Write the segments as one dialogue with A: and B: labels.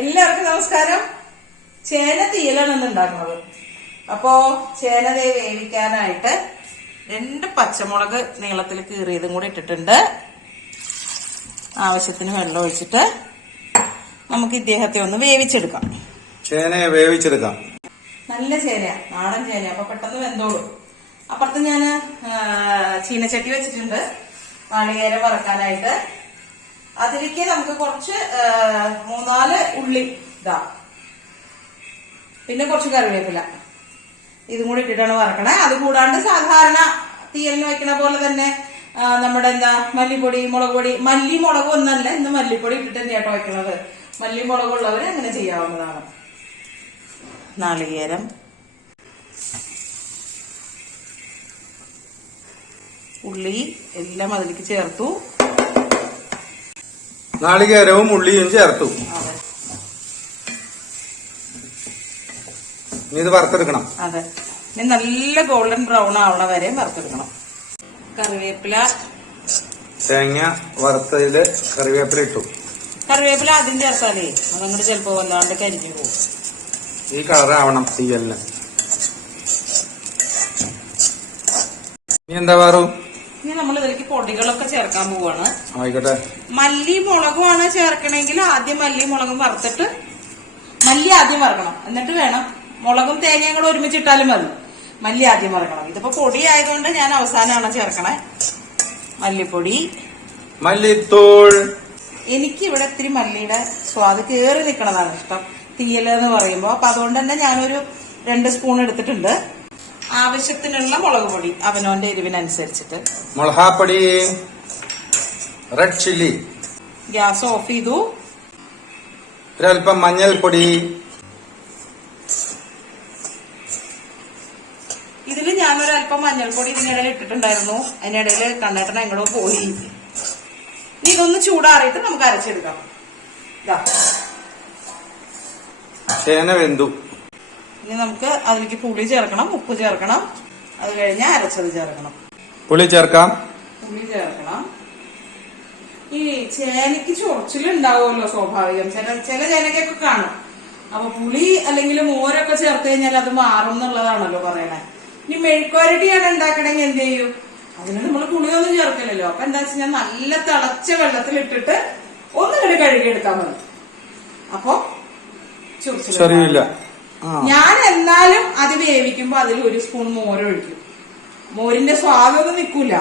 A: എല്ലാവർക്കും നമസ്കാരം. ചേന തീയലാണ് ഇന്ന് ഉണ്ടാക്കുന്നത്. അപ്പോ ചേന ദേ വേവിക്കാനായിട്ട് രണ്ട് പച്ചമുളക് നീളത്തിൽ കീറിയതും കൂടി ഇട്ടിട്ടുണ്ട്. ആവശ്യത്തിന് വെള്ളം ഒഴിച്ചിട്ട് നമുക്ക് ഇദ്ദേഹത്തെ ഒന്ന് വേവിച്ചെടുക്കാം.
B: ചേനയെ വേവിച്ചെടുക്കാം.
A: നല്ല ചേനയാ നാടൻ ചേന. അപ്പൊ പെട്ടെന്ന് വെന്തോളൂ. അപ്പുറത്ത് ഞാൻ ചീനച്ചട്ടി വെച്ചിട്ടുണ്ട്. നാളികേരം വറക്കാനായിട്ട്. അതിലേക്ക് നമുക്ക് കുറച്ച് മൂന്നാൽ ഉള്ളി ഇതാ. പിന്നെ കുറച്ച് കറിവേപ്പില. ഇതും കൂടി ഇട്ടിട്ടാണ് വറക്കണേ. അത് കൂടാണ്ട് സാധാരണ തീയലിന് വെക്കണ പോലെ തന്നെ നമ്മുടെ എന്താ മല്ലിപ്പൊടി മുളക് പൊടി മല്ലി മുളക് ഒന്നല്ല ഇന്ന് മല്ലിപ്പൊടി ഇട്ടിട്ട് തന്നെയാട്ടോ വെക്കണത്. മല്ലി മുളകുള്ളവർ അങ്ങനെ ചെയ്യാവുന്നതാണ്. നാളികേരം. ഉള്ളി എല്ലാം അതിലേക്ക് ചേർത്തു.
B: നാളികേരവും ഉള്ളിയും ചേർത്തു. ഇനി ഇത് വറുത്തെടുക്കണം.
A: അതെ. ഇനി നല്ല ഗോൾഡൻ ബ്രൗൺ ആവണ വരെ വറുത്തെടുക്കണം. കറിവേപ്പില.
B: തേങ്ങ വറുത്തതിൽ കറിവേപ്പില ഇട്ടു.
A: കറിവേപ്പില ആദ്യം ചേർത്താലേ അതങ്ങോട്ട് ചിലപ്പോ വല്ലാണ്ട് കരിഞ്ഞു പോകും.
B: ഈ കളറാവണം തീയലിന്. ഇനി എന്താ വാറു
A: ഇനി നമ്മൾ ഇതിലേക്ക് പൊടികളൊക്കെ ചേർക്കാൻ പോവാണ്.
B: ആയിക്കോട്ടെ.
A: മല്ലി മുളകുമാണ് ചേർക്കണമെങ്കിൽ ആദ്യം മല്ലി മുളകും വറുത്തിട്ട് മല്ലി ആദ്യം വറക്കണം. എന്നിട്ട് വേണം. മുളകും തേങ്ങയും കൂടെ ഒരുമിച്ചിട്ടാലും മതി. മല്ലി ആദ്യം വറക്കണം. ഇതിപ്പോ പൊടി ആയതുകൊണ്ട് ഞാൻ അവസാനമാണ് ചേർക്കണേ. മല്ലിപ്പൊടി.
B: മല്ലിത്തോൾ.
A: എനിക്ക് ഇവിടെ ഇത്തിരി മല്ലിയുടെ സ്വാദ് കേറി നിൽക്കണതാണ് ഇഷ്ടം. തീയലെന്ന് പറയുമ്പോൾ അപ്പൊ അതുകൊണ്ട് തന്നെ ഞാനൊരു രണ്ട് സ്പൂൺ എടുത്തിട്ടുണ്ട്. ആവശ്യത്തിനുള്ള മുളക് പൊടി അവനോന്റെ എരിവിനനുസരിച്ചിട്ട്.
B: മുളകാപ്പൊടി റെഡ് ചില്ലി
A: ഗ്യാസ് ഓഫ് ചെയ്തു.
B: ഒരല്പം മഞ്ഞൾപ്പൊടി.
A: ഇതിൽ ഞാനൊരല്പം മഞ്ഞൾപ്പൊടി ഇതിനിടയിൽ ഇട്ടിട്ടുണ്ടായിരുന്നു. അതിനിടയിൽ കണ്ണേട്ടൻ എങ്ങോ പോയി. ഇനി ഇതൊന്ന് ചൂടാറിയിട്ട് നമുക്ക് അരച്ചെടുക്കാം.
B: ചേന വെന്തു.
A: ഇനി നമുക്ക് അതിലേക്ക് പുളി ചേർക്കണം ഉപ്പ് ചേർക്കണം. അത് കഴിഞ്ഞ് അരച്ചത് ചേർക്കണം.
B: പുളി ചേർക്കാം.
A: പുളി ചേർക്കണം. ഈ ചേനയ്ക്ക് ചൊറിച്ചിലുണ്ടാവുമല്ലോ സ്വാഭാവികം. ചില ചില ചേനക്കൊക്കെ കാണും. അപ്പൊ പുളി അല്ലെങ്കിൽ മോരൊക്കെ ചേർത്ത് കഴിഞ്ഞാൽ അത് മാറും എന്നുള്ളതാണല്ലോ പറയണേ. ഇനി മെഴുക്കുവരട്ടിയാണ് ഉണ്ടാക്കണമെങ്കിൽ എന്ത് ചെയ്യും? അതിന് നമ്മൾ പുളിയൊന്നും ചേർക്കില്ലല്ലോ. അപ്പൊ എന്താ വെച്ചാൽ നല്ല തിളച്ച വെള്ളത്തിലിട്ടിട്ട് ഇട്ടിട്ട് കടി കഴുകിയെടുത്താൽ മതി. അപ്പൊ
B: ചൊറിച്ചില്ല
A: ഞാൻ എന്നാലും അത് വേവിക്കുമ്പോ അതിൽ ഒരു സ്പൂൺ മോരൊഴിക്കും മോരിന്റെ സ്വാദൊന്നും നിൽക്കൂല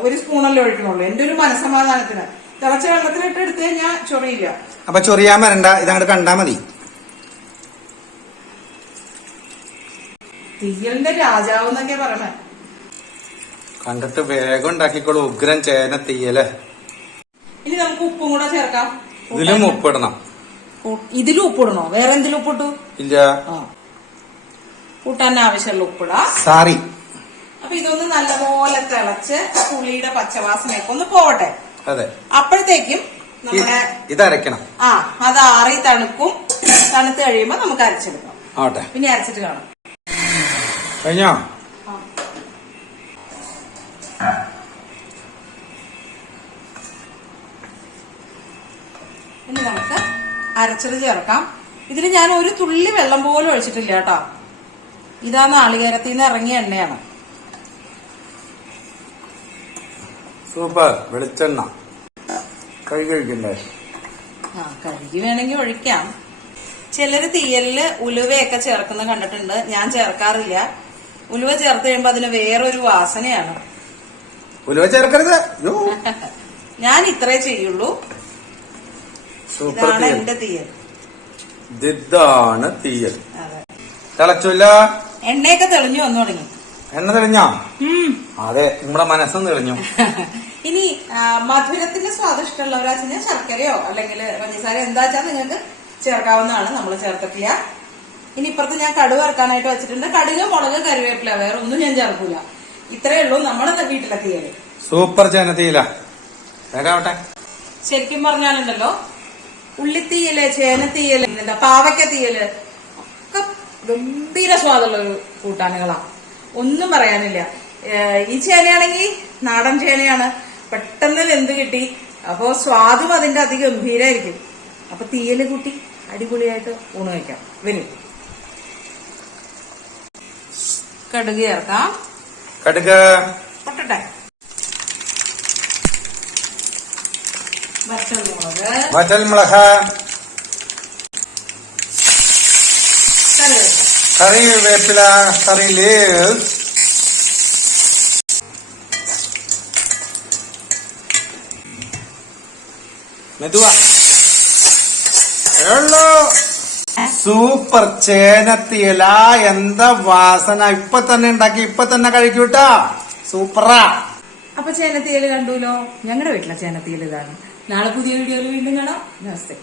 A: ഒരു സ്പൂണല്ലേ ഒഴിക്കണുള്ളൂ എന്റെ ഒരു മനസമാധാനത്തിന് തിളച്ച വെള്ളത്തിലിട്ട് എടുത്തു കഴിഞ്ഞാൽ ചൊറിയില്ല.
B: അപ്പൊ ചൊറിയാൻ വരണ്ട. ഇതങ്ങോട്ട് കണ്ടാ മതി.
A: തീയലിന്റെ രാജാവ് എന്നൊക്കെ പറയണേ.
B: കണ്ടിട്ട് വേഗം ഉണ്ടാക്കിക്കോളൂ. ഉഗ്രൻ ചേന തീയൽ.
A: ഇനി നമുക്ക് ഉപ്പും കൂടെ ചേർക്കാം.
B: ഇതിലും ഉപ്പിടണം.
A: ഇതിലും ഉപ്പിടണോ? വേറെ എന്തിലും ഉപ്പിട്ടു?
B: ഇല്ല.
A: കൂട്ടാൻ ആവശ്യമുള്ള ഉപ്പിടാ.
B: സാറി.
A: അപ്പൊ ഇതൊന്ന് നല്ലപോലെ തിളച്ച് പുളിയുടെ പച്ചവാസനയൊക്കെ ഒന്ന് പോവട്ടെ.
B: അതെ.
A: അപ്പോഴത്തേക്കും നമ്മുടെ ഇത്
B: ഇതരയ്ക്കണം
A: ആ അത് ആറി തണുക്കും. തണുത്ത് കഴിയുമ്പോ നമുക്ക് അരച്ചെടുക്കാം. പിന്നെ അരച്ചിട്ട് കാണാം.
B: കഴിഞ്ഞോ?
A: അരച്ചത് ചേർക്കാം. ഇതിൽ ഞാൻ ഒരു തുള്ളി വെള്ളം പോലും ഒഴിച്ചിട്ടില്ല കേട്ടോ. ഇതാ നാളികേരത്തിൽ നിന്ന് ഇറങ്ങിയ എണ്ണയാണ്.
B: സൂപ്പർ. വെളിച്ചെണ്ണ. കഴുകി
A: ആ കഴുകി വേണമെങ്കിൽ ഒഴിക്കാം. ചിലര് തീയലിൽ ഉലുവയൊക്കെ ചേർക്കുന്ന കണ്ടിട്ടുണ്ട്. ഞാൻ ചേർക്കാറില്ല. ഉലുവ ചേർത്ത് കഴിയുമ്പോ അതിന് വേറൊരു വാസനയാണ്.
B: ഉലുവ ചേർക്കരുത്.
A: ഞാൻ ഇത്രേ ചെയ്യുള്ളൂ.
B: സൂപ്പർ
A: ഇതാണ്
B: തീയൽ
A: എന്റെ തീയൽ
B: ഇതാണ് തീയൽ
A: അതെ.
B: തിളച്ചില്ല
A: എണ്ണയൊക്കെ തെളിഞ്ഞു വന്നു തുടങ്ങി.
B: എണ്ണ തെളിഞ്ഞോ?
A: ഉം.
B: അതെ നമ്മുടെ മനസ്സും തെളിഞ്ഞു.
A: ഇനി ആ, മധുരത്തിന്റെ സ്വാദ് ഇഷ്ടമുള്ളവരാ ശർക്കരയോ അല്ലെങ്കിൽ പഞ്ചസാര എന്താ വെച്ചാൽ നിങ്ങൾക്ക് ചേർക്കാവുന്നതാണ് നമ്മൾ ചേർത്തിട്ടില്ല. ഇനി ഇപ്പുറത്ത് ഞാൻ കടുക് ഇറക്കാനായിട്ട് വെച്ചിട്ടുണ്ട്. കടുക് മുളക് കറിവേപ്പില വേറെ ഒന്നും ഞാൻ ചേർക്കൂല. ഇത്രയേ ഉള്ളൂ നമ്മുടെ വീട്ടിലെ തീയൽ
B: സൂപ്പർ ചേന തീയല വേഗാവട്ടെ
A: ശരിക്കും പറഞ്ഞാലുണ്ടല്ലോ ഉള്ളിത്തീയൽ ചേനത്തീയൽ എന്താ പാവയ്ക്ക തീയൽ ഒക്കെ ഗംഭീര സ്വാദുള്ള ഒരു കൂട്ടാനുകളാ. ഒന്നും പറയാനില്ല. ഈ ചേനയാണെങ്കിൽ നാടൻ ചേനയാണ്. പെട്ടെന്ന് വെന്ത് കിട്ടി. അപ്പോ സ്വാദും അതിന്റെ അതിഗംഭീരായിരിക്കും. അപ്പൊ തീയൽ കൂട്ടി അടിപൊളിയായിട്ട് ഊണ് കഴിക്കാം. വരും. കടുക് ചേർക്കാം.
B: കടുക്.
A: പൊട്ടട്ടെ. വറ്റൽമുളക്.
B: കറി
A: കറിവേപ്പില
B: കറിവേപ്പില കറി ലീവ്സ് മെതുവ. എള്ളോ സൂപ്പർ ചേനത്തിയല എന്താ വാസന. ഇപ്പൊ തന്നെ ഉണ്ടാക്കി ഇപ്പൊ തന്നെ കഴിക്കൂട്ടാ. സൂപ്പറാ.
A: അപ്പൊ ചേനത്തിയൽ കണ്ടുല്ലോ ഞങ്ങളുടെ വീട്ടിലെ ചേനത്തീയൽ ഇതാണ്. നാളെ പുതിയ വീഡിയോയിൽ വീണ്ടും കാണാം. നമസ്തേ.